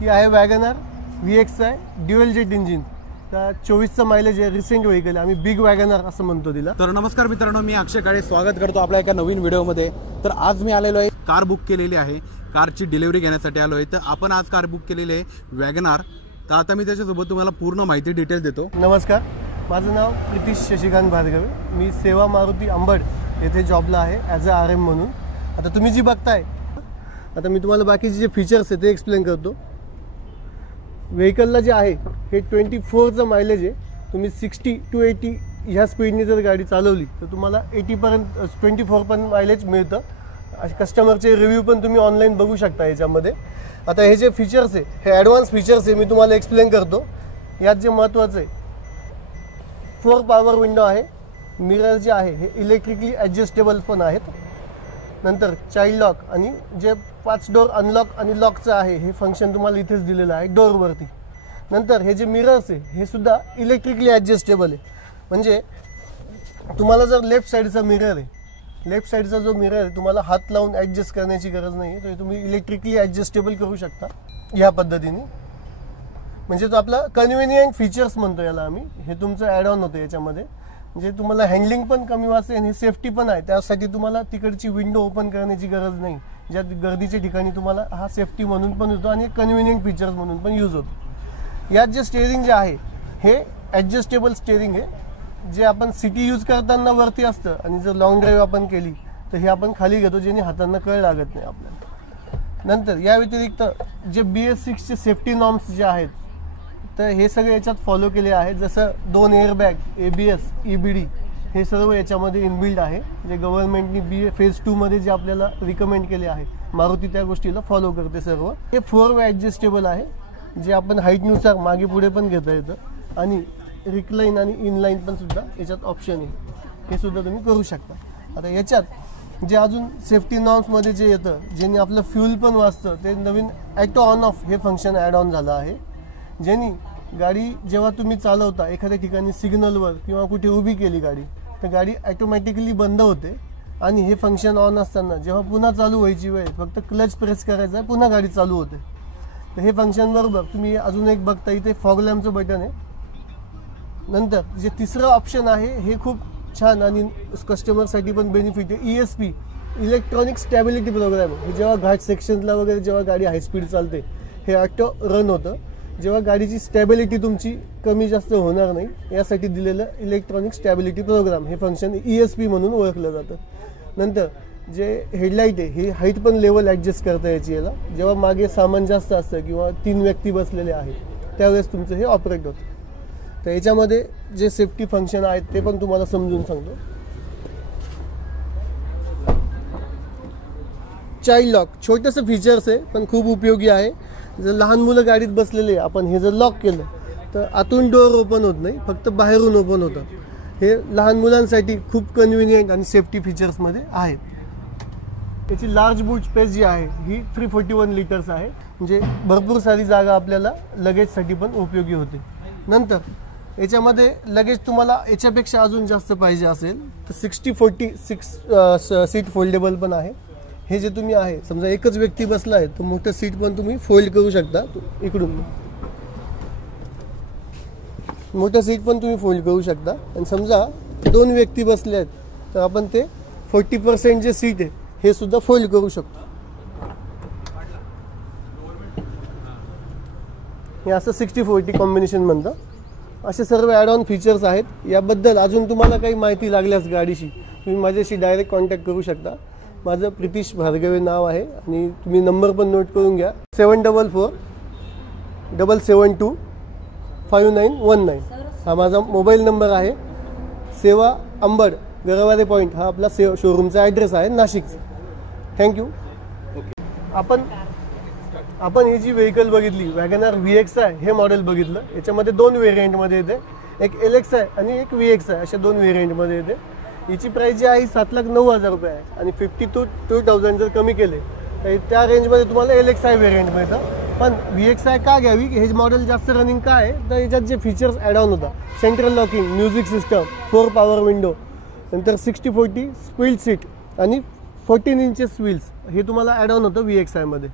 ही आहे WagonR VX आहे dual jet engine. तर 24चा मायलेज आहे. रिसेंट व्हेकल आहे. आम्ही बिग वॅगनर असं म्हणतो तिला. तर नमस्कार मित्रांनो, मी अक्षय काळे स्वागत करतो आपल्या एका नवीन व्हिडिओमध्ये. तर आज मी आलेलो आहे, कार बुक केलेली आहे, कारची डिलिव्हरी घेण्यासाठी आलो आहे. तर आपण आज कार बुक केलेली आहे वॅगनर. तर आता मी त्याच्यासोबत तुम्हाला पूर्ण माहिती डिटेल देतो. नमस्कार, माझं नाव प्रितीश शशिकांत भार्गवे. मी सेवा मारुती अंबड येथे जॉबला आहे ॲज अ RM म्हणून. आता तुम्ही जी बघताय, आता मी तुम्हाला बाकीचे जे फीचर्स आहे ते एक्सप्लेन करतो. व्हेकलला जे आहे हे 24चं मायलेज आहे. तुम्ही 60 to 80 ह्या स्पीडने जर गाडी चालवली तर तुम्हाला 80पर्यंत 24 पण मायलेज मिळतं. कस्टमरचे रिव्ह्यू पण तुम्ही ऑनलाईन बघू शकता याच्यामध्ये. आता हे जे फीचर्स आहे हे ॲडव्हान्स फीचर्स आहे, मी तुम्हाला एक्सप्लेन करतो. यात जे महत्त्वाचं आहे 4 पॉवर विंडो आहे. मिरर जे आहे हे इलेक्ट्रिकली ॲडजस्टेबल पण आहेत. नंतर चाइल्ड लॉक आणि जे 5 डोअर अनलॉक आणि लॉकचं आहे हे फंक्शन तुम्हाला इथेच दिलेलं आहे डोअरवरती. नंतर हे जे मिरर्स आहे हे सुद्धा इलेक्ट्रिकली ॲडजस्टेबल आहे. म्हणजे तुम्हाला जर लेफ्ट साईडचा मिरर आहे, लेफ्ट साईडचा जो मिरर आहे तुम्हाला हात लावून ॲडजस्ट करण्याची गरज नाही आहे. तर तुम्ही इलेक्ट्रिकली ॲडजस्टेबल करू शकता ह्या पद्धतीने. म्हणजे तो आपला कन्व्हिनियंट फीचर्स म्हणतो याला आम्ही. हे तुमचं ॲड ऑन होतं याच्यामध्ये. म्हणजे तुम्हाला हँडलिंग पण कमी वाचते आणि सेफ्टी पण आहे. त्यासाठी तुम्हाला तिकडची विंडो ओपन करण्याची गरज नाही. ज्या गर्दीच्या ठिकाणी तुम्हाला हा सेफ्टी म्हणून पण होतो आणि कन्व्हिनियंट फीचर्स म्हणून पण यूज होतो. यात जे स्टेअरिंग जे आहे हे ॲडजस्टेबल स्टेअरिंग आहे. जे आपण सिटी यूज करताना वरती असतं आणि जर लॉंग ड्राईव्ह आपण केली तर हे आपण खाली घेतो, ज्याने हातांना कळ लागत नाही आपल्याला. नंतर या व्यतिरिक्त जे BS6चे सेफ्टी नॉर्म्स जे आहेत तर हे सगळे याच्यात फॉलो केले आहेत. जसं 2 एअरबॅग, ABS, EBD हे सर्व याच्यामध्ये इनबिल्ड आहे. जे गव्हर्नमेंटनी फेज 2 मध्ये जे आपल्याला रिकमेंड केले आहे, मारुती त्या गोष्टीला फॉलो करते सर्व. हे 4 वे ॲडजस्टेबल आहे, जे आपण हाईटनुसार मागे पुढे पण घेता येतं. आणि रिक्लाईन आणि इनलाईन पण सुद्धा याच्यात ऑप्शन आहे, हे सुद्धा तुम्ही करू शकता. आता याच्यात जे अजून सेफ्टी नॉर्म्समध्ये जे येतं, ज्यांनी आपलं फ्यूल पण वाचतं, ते नवीन ॲटो ऑन ऑफ हे फंक्शन ॲड ऑन झालं आहे. ज्यांनी गाडी जेव्हा तुम्ही चालवता एखाद्या ठिकाणी सिग्नलवर किंवा कुठे उभी केली गाडी तर गाडी ॲटोमॅटिकली बंद होते. आणि हे फंक्शन ऑन असताना जेव्हा पुन्हा चालू व्हायची वेळ फक्त क्लच प्रेस करायचा आहे, पुन्हा गाडी चालू होते. तर हे फंक्शन बरोबर तुम्ही अजून एक बघता, इथे फॉग लॅम्पचं बटन आहे. नंतर जे तिसरं ऑप्शन आहे हे खूप छान आणि कस्टमरसाठी पण बेनिफिट आहे. ESP electronic stability programme. हे जेव्हा घाट सेक्शनला वगैरे जेव्हा गाडी हायस्पीड चालते हे ऑटो रन होतं. जेव्हा गाडीची स्टॅबिलिटी तुमची कमी जास्त होणार नाही यासाठी दिलेलं इलेक्ट्रॉनिक स्टॅबिलिटी प्रोग्राम हे फंक्शन ESP म्हणून ओळखलं जातं. नंतर जे हेडलाईट आहे हे हाईट पण लेवल ॲडजस्ट करता याची याला. जेव्हा मागे सामान जास्त असतं किंवा 3 व्यक्ती बसलेले आहेत त्यावेळेस तुमचं हे ऑपरेट होतं. तर याच्यामध्ये जे सेफ्टी फंक्शन आहेत ते पण तुम्हाला समजून सांगतो. चाइल्ड लॉक छोटंसं फीचर्स आहे पण खूप उपयोगी आहे. जर लहान मुलं गाडीत बसलेले आपण हे जर लॉक केलं तर आतून डोअर ओपन होत नाही, फक्त बाहेरून ओपन होतं. हे लहान मुलांसाठी खूप कन्व्हिनियंट आणि सेफ्टी फीचर्समध्ये आहेत. याची लार्ज बूट स्पेस जी आहे ही 341 लिटर्स आहे. म्हणजे भरपूर सारी जागा आपल्याला लगेजसाठी पण उपयोगी होते. नंतर याच्यामध्ये लगेज तुम्हाला याच्यापेक्षा अजून जास्त पाहिजे असेल तर 60-40 सीट फोल्डेबल पण आहे. हे जे तुम्ही आहे समजा एकच व्यक्ती बसला आहे तर मोठं सीट पण तुम्ही फोल्ड करू शकता. इकडून मोठं सीट पण तुम्ही फोल्ड करू शकता. आणि समजा 2 व्यक्ती बसले आहेत तर आपण ते 40% जे सीट आहे हे सुद्धा फोल्ड करू शकतो. हे असं 60-40 कॉम्बिनेशन म्हणतं. असे सर्व ॲड ऑन फीचर्स आहेत. याबद्दल अजून तुम्हाला काही माहिती लागल्यास गाडीशी तुम्ही माझ्याशी डायरेक्ट कॉन्टॅक्ट करू शकता. माझं प्रितीश भार्गवे नाव आहे आणि तुम्ही नंबर पण नोट करून घ्या. 744-772-5919 हा माझा मोबाईल नंबर आहे. सेवा अंबड गरवारे पॉईंट हा आपला शोरूमचा ॲड्रेस आहे नाशिकचा. थँक्यू. आपण ही जी व्हेकल बघितली वॅगनर VX आहे हे मॉडेल बघितलं. याच्यामध्ये 2 व्हेरियंटमध्ये येते. एक LX आहे आणि एक VX आहे. अशा 2 व्हेरियंटमध्ये येते. याची प्राईस जी आहे 7,09,000 रुपये आहे. आणि 50 to 2,000 जर कमी केले तर त्या रेंजमध्ये तुम्हाला LXi व्हेरियंट मिळतं. पण VXi का घ्यावी, हे मॉडेल जास्त रनिंग का आहे तर याच्यात जे फीचर्स ॲड ऑन होता, central locking, music system, 4 power window, नंतर 60-40 स्पीड सीट आणि 14 इंचेस व्हील्स हे तुम्हाला ॲड ऑन होतं VXi मध्ये.